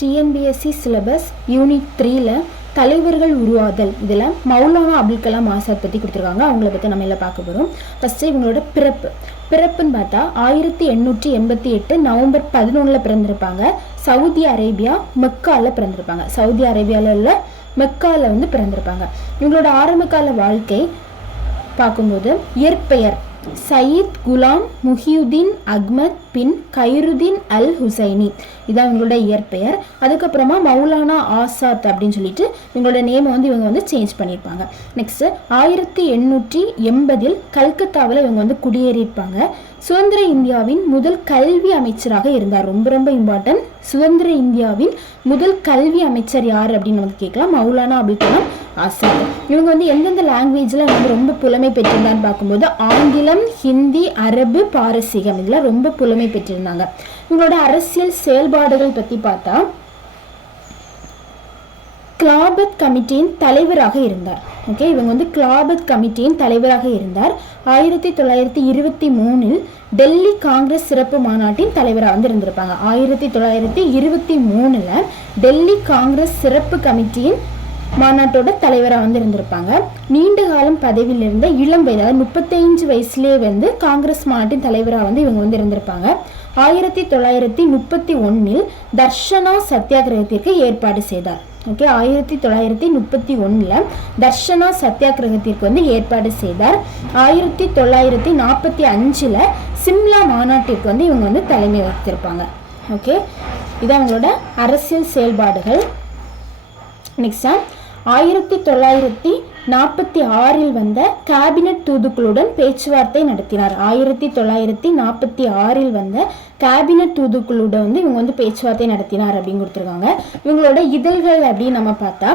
TNPSC syllabus unit த்ரீல தலைவர்கள் உருவாதல். இதில் மௌலானா அப்துல் கலாம் ஆசாத் பற்றி கொடுத்துருக்காங்க. அவங்கள பற்றி நம்ம எல்லாம் பார்க்க போகிறோம் ஃபஸ்ட்டு இவங்களோட பிறப்பு. பிறப்புன்னு பார்த்தா ஆயிரத்தி எண்ணூற்றி எண்பத்தி எட்டு நவம்பர் பதினொன்றில் பிறந்திருப்பாங்க. சவுதி அரேபியா மெக்காவில் பிறந்திருப்பாங்க. சவுதி அரேபியாவில் உள்ள மெக்காவில் வந்து பிறந்திருப்பாங்க. இவங்களோட ஆரம்பகால வாழ்க்கை பார்க்கும்போது இயற்பெயர். சயீத் குலாம் முஹியுதீன் அக்மத் பின் கைருதீன் அல் ஹுசைனி. இதான் இவங்களோட இயற்பெயர். அதுக்கப்புறமா மௌலானா ஆசாத் அப்படின்னு சொல்லிட்டு இவங்களோட நேமை வந்து இவங்க வந்து சேஞ்ச் பண்ணியிருப்பாங்க. நெக்ஸ்ட்டு ஆயிரத்தி எண்ணூற்றி எண்பதில் கல்கத்தாவில் இவங்க வந்து குடியேறியிருப்பாங்க. சுதந்திர இந்தியாவின் முதல் கல்வி அமைச்சராக இருந்தார். ரொம்ப ரொம்ப இம்பார்ட்டன்ட் சுதந்திர இந்தியாவின் முதல் கல்வி அமைச்சர் யார் அப்படின்னு நமக்கு கேட்கலாம். மௌலானா அபுல் கலாம் ஆசாத் இவங்க வந்து எந்தெந்த லாங்குவேஜில் வந்து ரொம்ப புலமை பெற்றிருந்தான்னு பார்க்கும்போது ஆங்கிலம் ஹிந்தி அரபு பாரசீகம் இதெல்லாம் ரொம்ப புலமை பெற்றிருந்தாங்க. இவங்களோட அரசியல் செயல்பாடுகள் பற்றி பார்த்தா கிளாபத் கமிட்டியின் தலைவராக இருந்தார். ஓகே இவங்க வந்து கிளாபத் கமிட்டியின் தலைவராக இருந்தார். ஆயிரத்தி தொள்ளாயிரத்தி இருபத்தி மூணில் டெல்லி காங்கிரஸ் சிறப்பு மாநாட்டின் தலைவராக வந்து இருந்திருப்பாங்க. ஆயிரத்தி தொள்ளாயிரத்தி இருபத்தி மூணில் டெல்லி காங்கிரஸ் சிறப்பு கமிட்டியின் மாநாட்டோட தலைவராக வந்து இருந்திருப்பாங்க நீண்ட காலம் பதவியில் இருந்த இளம் வயது அதாவது வயசுலேயே வந்து காங்கிரஸ் மாநாட்டின் தலைவராக வந்து இவங்க வந்து இருந்திருப்பாங்க ஆயிரத்தி தொள்ளாயிரத்தி முப்பத்தி ஒன்றில் தர்ஷனா சத்தியாகிரகத்திற்கு ஏற்பாடு செய்தார். ஓகே ஆயிரத்தி தொள்ளாயிரத்தி முப்பத்தி ஒன்றில் தர்ஷனா சத்தியாகிரகத்திற்கு வந்து ஏற்பாடு செய்தார். ஆயிரத்தி தொள்ளாயிரத்தி நாற்பத்தி அஞ்சில் சிம்லா மாநாட்டிற்கு வந்து இவங்க வந்து தலைமை வகித்திருப்பாங்க. ஓகே இது அவங்களோட அரசியல் செயல்பாடுகள். நெக்ஸ்டா ஆயிரத்தி தொள்ளாயிரத்தி நாற்பத்தி ஆறில் வந்த கேபினட் தூதுக்களுடன் பேச்சுவார்த்தை நடத்தினார். ஆயிரத்தி தொள்ளாயிரத்தி நாற்பத்தி ஆறில் வந்த கேபினட் தூதுக்களுடன் வந்து இவங்க வந்து பேச்சுவார்த்தை நடத்தினார் அப்படின்னு கொடுத்துருக்காங்க. இவங்களோட இதழ்கள் அப்படின்னு நம்ம பார்த்தா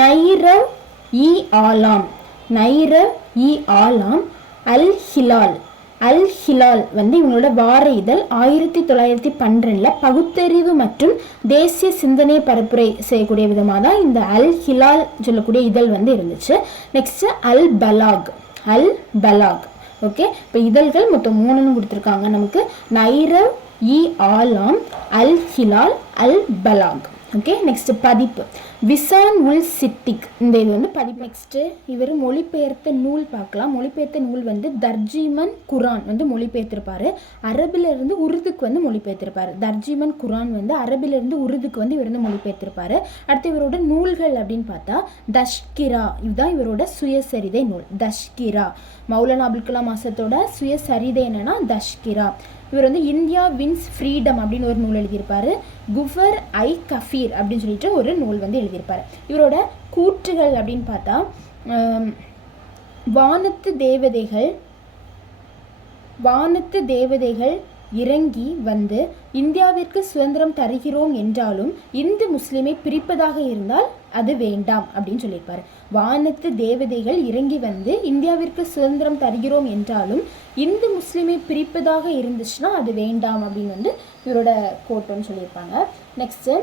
நைரவ் இ ஆலாம் நைரவ் இ ஆலாம் அல் ஹிலால் அல் ஹிலால் வந்து இவங்களோட வார இதழ் ஆயிரத்தி தொள்ளாயிரத்தி பன்னிரெண்டில் பகுத்தறிவு மற்றும் தேசிய சிந்தனை பரப்புரை செய்யக்கூடிய விதமாக தான் இந்த அல் ஹிலால் சொல்லக்கூடிய இதழ் வந்து இருந்துச்சு. நெக்ஸ்ட்டு அல் பலாக் அல் பலாக் ஓகே இப்போ இதழ்கள் மொத்தம் மூணுன்னு கொடுத்துருக்காங்க நமக்கு. நைரவ் இ ஆலாம் அல் ஹிலால் அல் பலாக் ஓகே நெக்ஸ்ட் பதிப்பு. விசான் உல் சித்திக். இந்த இது வந்து பதிப்பு. நெக்ஸ்ட்டு இவர் மொழிபெயர்த்த நூல் பார்க்கலாம். மொழிபெயர்த்த நூல் வந்து தர்ஜிமன் குரான் வந்து மொழிபெயர்த்திருப்பாரு. அரபிலிருந்து உருதுக்கு வந்து மொழிபெயர்த்திருப்பாரு. தர்ஜிமன் குரான் வந்து அரபிலிருந்து உருதுக்கு வந்து இவர் வந்து மொழிபெயர்த்திருப்பாரு. அடுத்து இவரோட நூல்கள் அப்படின்னு பார்த்தா தஷ்கிரா. இதுதான் இவரோட சுயசரிதை நூல். தஷ்கிரா. மௌலானா அபுல் கலாம் ஆசத்தோட சுயசரிதை என்னன்னா தஷ்கிரா. இவர் வந்து இந்தியா வின்ஸ் ஃப்ரீடம் அப்படின்னு ஒரு நூல் எழுதியிருப்பாரு. குஃபர் ஐ கஃபீர் அப்படின்னு சொல்லிட்டு ஒரு நூல் வந்து எழுதியிருப்பாரு. இவரோட கூற்றுகள் அப்படின்னு பார்த்தா வானத்து தேவதைகள் வானத்து தேவதைகள் இறங்கி வந்து இந்தியாவிற்கு சுதந்திரம் தருகிறோம் என்றாலும் இந்து முஸ்லிமை பிரிப்பதாக இருந்தால் அது வேண்டாம் அப்படின்னு சொல்லியிருப்பார். வானத்து தேவதைகள் இறங்கி வந்து இந்தியாவிற்கு சுதந்திரம் தருகிறோம் என்றாலும் இந்து முஸ்லிமை பிரிப்பதாக இருந்துச்சுன்னா அது வேண்டாம் அப்படின்னு வந்து இவரோட கோட்டோன்னு சொல்லியிருப்பாங்க. நெக்ஸ்ட்டு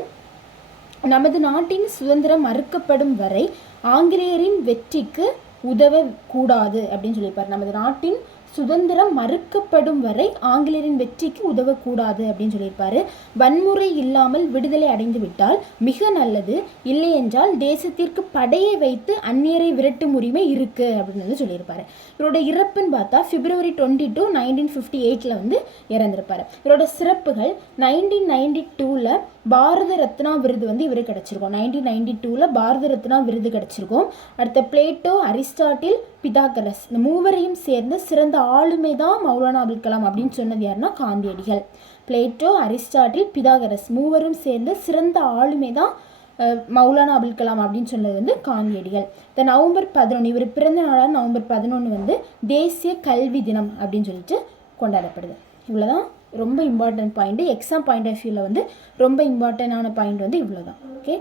நமது நாட்டின் சுதந்திரம் மறுக்கப்படும் வரை ஆங்கிலேயரின் வெற்றிக்கு உதவக்கூடாது அப்படின்னு சொல்லியிருப்பார். நமது நாட்டின் சுதந்திரம் மறுக்கப்படும் வரை ஆங்கிலேயரின் வெற்றிக்கு உதவக்கூடாது அப்படின்னு சொல்லியிருப்பாரு. வன்முறை இல்லாமல் விடுதலை அடைந்து விட்டால் மிக நல்லது. இல்லை என்றால் தேசத்திற்கு படையை வைத்து அந்நியரை விரட்டும் உரிமை இருக்கு அப்படின்னு வந்து சொல்லியிருப்பாரு. இவரோட இறப்புன்னு பார்த்தா February twenty two nineteen fifty எயிட்டில் வந்து இறந்திருப்பாரு. இவரோட சிறப்புகள் நைன்டீன் நைன்டி டூ டூவில் பாரத ரத்னா விருது வந்து இவருக்கு கிடச்சிருக்கும். நைன்டீன் நைன்டி டூவில் பாரத ரத்னா விருது கிடச்சிருக்கும். அடுத்த பிளேட்டோ அரிஸ்டாட்டில் பிதாகரஸ். இந்த மூவரையும் சேர்ந்து சிறந்த ஆளுமை தான் மௌலானா அபுல் கலாம் அப்படின்னு சொன்னது யாருன்னா காந்தியடிகள் பிளேட்டோ அரிஸ்டாட்டில் பிதாகரஸ் மூவரும் சேர்ந்து சிறந்த ஆளுமை தான் மௌலானா அபுல் கலாம் அப்படின்னு சொன்னது வந்து காந்தியடிகள் இந்த நவம்பர் பதினொன்று இவர் பிறந்த நாளான நவம்பர் பதினொன்று வந்து தேசிய கல்வி தினம் அப்படின்னு சொல்லிட்டு கொண்டாடப்படுது. இவ்வளோதான் ரொம்ப important point exam point of வியூவில் வந்து ரொம்ப இம்பார்ட்டண்டான பாயிண்ட் வந்து இவ்வளோ தான் ஓகே